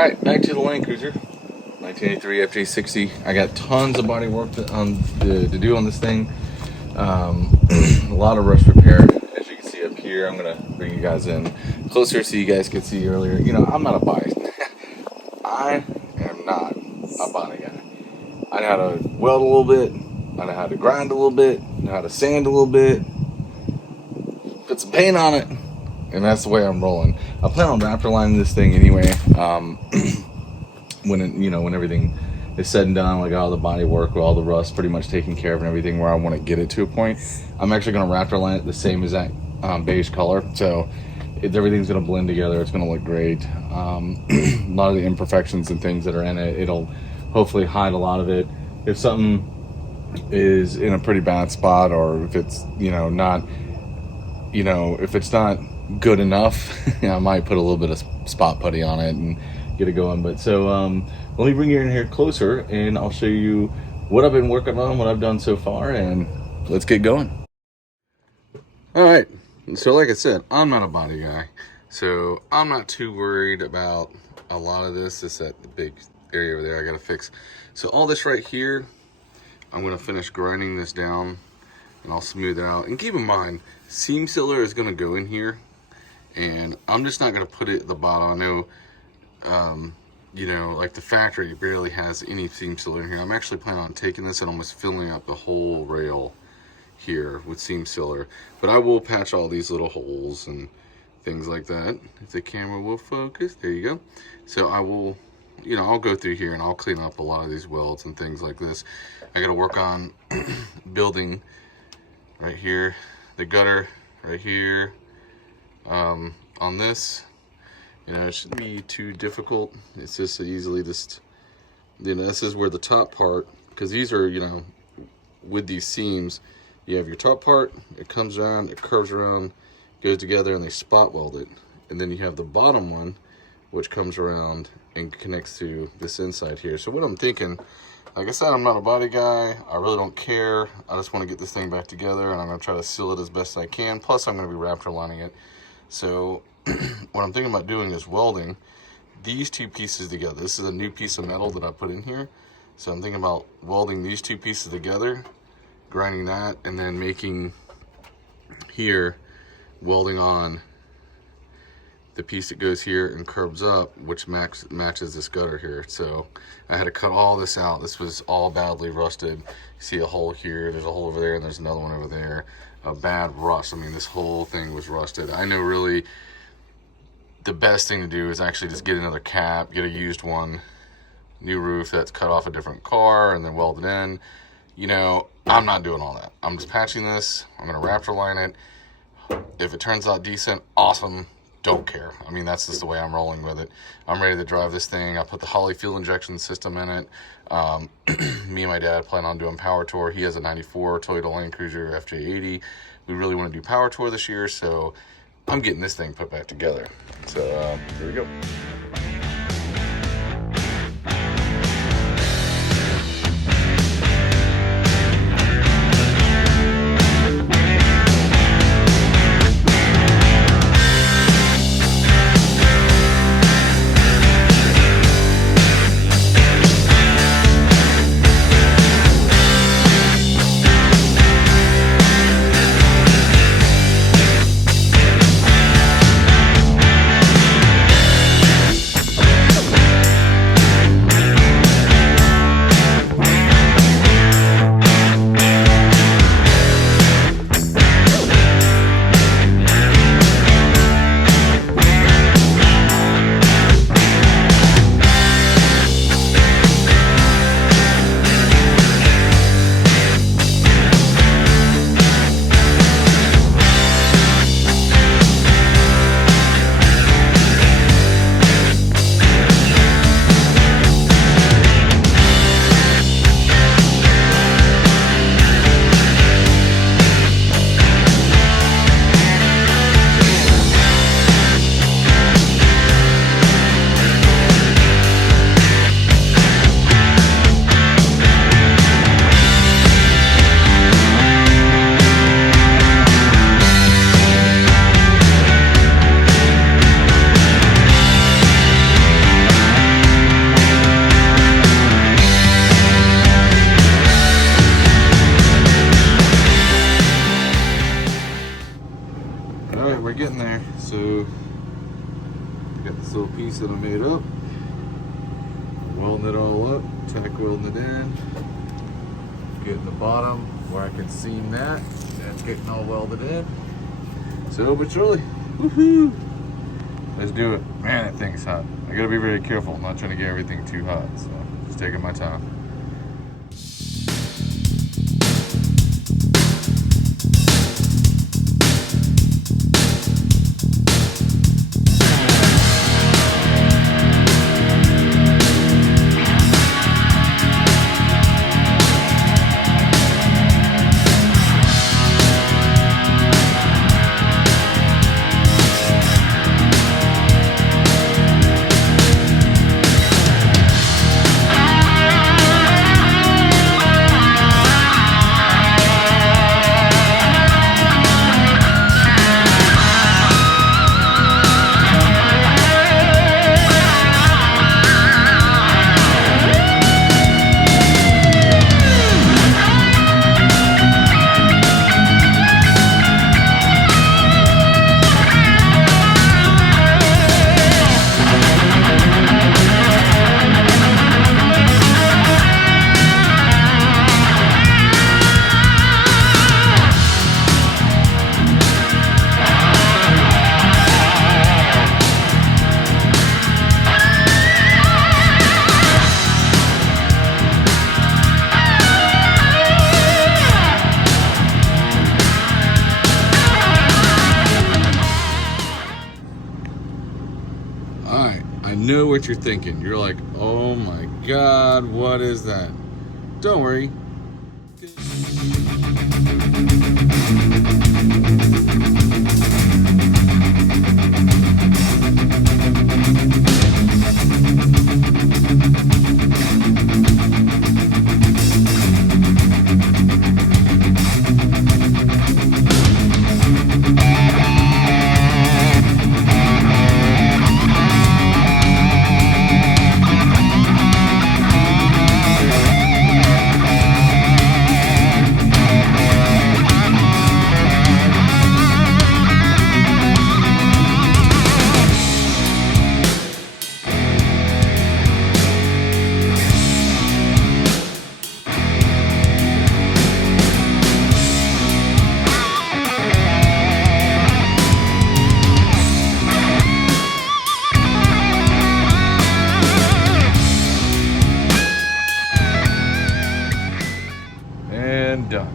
Alright, back to the Land Cruiser 1983 FJ60. I got tons of body work to do on this thing. A lot of rust repair. As you can see up here, I'm going to bring you guys in closer so you guys could see earlier. You know, I'm not a body. I am not a body guy. I know how to weld a little bit. I know how to grind a little bit. I know how to sand a little bit. Put some paint on it. And that's the way I'm rolling. I plan on raptor lining this thing anyway. When everything is said and done, like all the body work, with all the rust pretty much taken care of and everything, where I want to get it to a point, I'm actually going to raptor line it the same exact beige color. So everything's going to blend together. It's going to look great. A lot of the imperfections and things that are in it, it'll hopefully hide a lot of it. If something is in a pretty bad spot, or if it's not, if it's not good enough, I might put a little bit of spot putty on it and get it going. But so let me bring you in here closer and I'll show you what I've been working on, what I've done so far, and let's get going. All right, so like I said, I'm not a body guy, so I'm not too worried about a lot of this. It's that the big area over there I gotta fix. So all this right here, I'm gonna finish grinding this down and I'll smooth it out. And keep in mind, seam sealer is gonna go in here, and I'm just not gonna put it at the bottom. I know, like the factory barely has any seam sealer in here. I'm actually planning on taking this and almost filling up the whole rail here with seam sealer. But I will patch all these little holes and things like that. If the camera will focus, there you go. So I will, I'll go through here and I'll clean up a lot of these welds and things like this. I gotta work on building right here, the gutter right here. On this, it shouldn't be too difficult. It's just easily this is where the top part, because these are, with these seams, you have your top part, it comes around, it curves around, goes together, and they spot weld it. And then you have the bottom one, which comes around and connects to this inside here. So what I'm thinking, like I said, I'm not a body guy. I really don't care. I just want to get this thing back together, and I'm going to try to seal it as best I can. Plus, I'm going to be raptor lining it. So what I'm thinking about doing is welding these two pieces together. This is a new piece of metal that I put in here. So I'm thinking about welding these two pieces together, grinding that, and then making here, welding on the piece that goes here and curves up, which matches this gutter here. So I had to cut all this out. This was all badly rusted. You see a hole here, there's a hole over there, and there's another one over there. A bad rust. I mean, this whole thing was rusted. I know really the best thing to do is actually just get another cap, get a used one, new roof that's cut off a different car, and then weld it in. I'm not doing all that. I'm just patching this. I'm gonna raptor line it. If it turns out decent, awesome. Don't care. I mean, that's just the way I'm rolling with it. I'm ready to drive this thing. I put the Holley fuel injection system in it. Me and my dad plan on doing power tour. He has a 94 Toyota Land Cruiser FJ60. We really want to do power tour this year, so I'm getting this thing put back together. So here we go. piece that I made up. Welding it all up, tack welding it in. Getting the bottom where I can seam that. That's getting all welded in. So, but surely, woohoo! Let's do it. Man, that thing's hot. I gotta be very careful, I'm not trying to get everything too hot, so just taking my time. I know what you're thinking. You're like, oh my God, what is that? Don't worry. Done.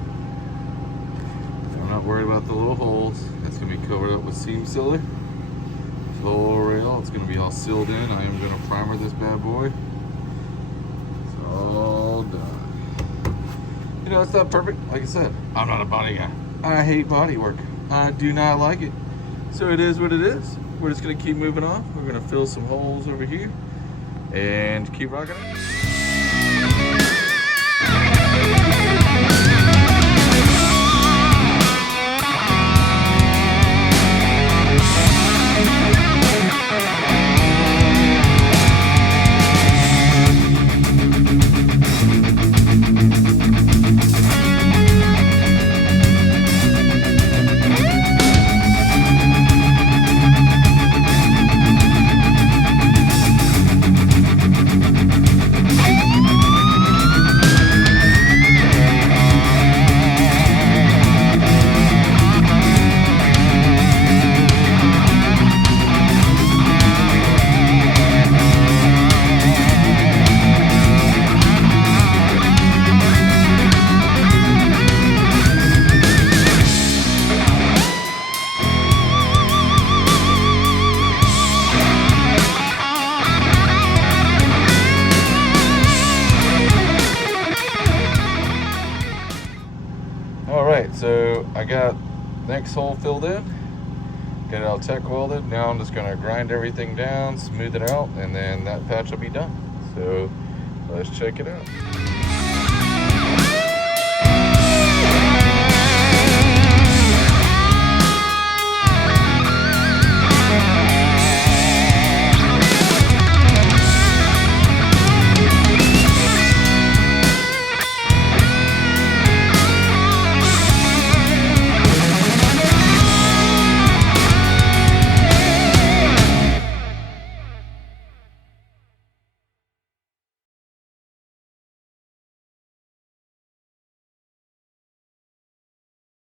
I'm not worried about the little holes. That's going to be covered up with seam sealer. Floor rail, it's going to be all sealed in. I am going to primer this bad boy. It's all done. You know, it's not perfect. Like I said, I'm not a body guy. I hate body work. I do not like it. So it is what it is. We're just going to keep moving on. We're going to fill some holes over here and keep rocking it. So I got next hole filled in, got it all tack welded. Now I'm just gonna grind everything down, smooth it out, and then that patch will be done. So let's check it out.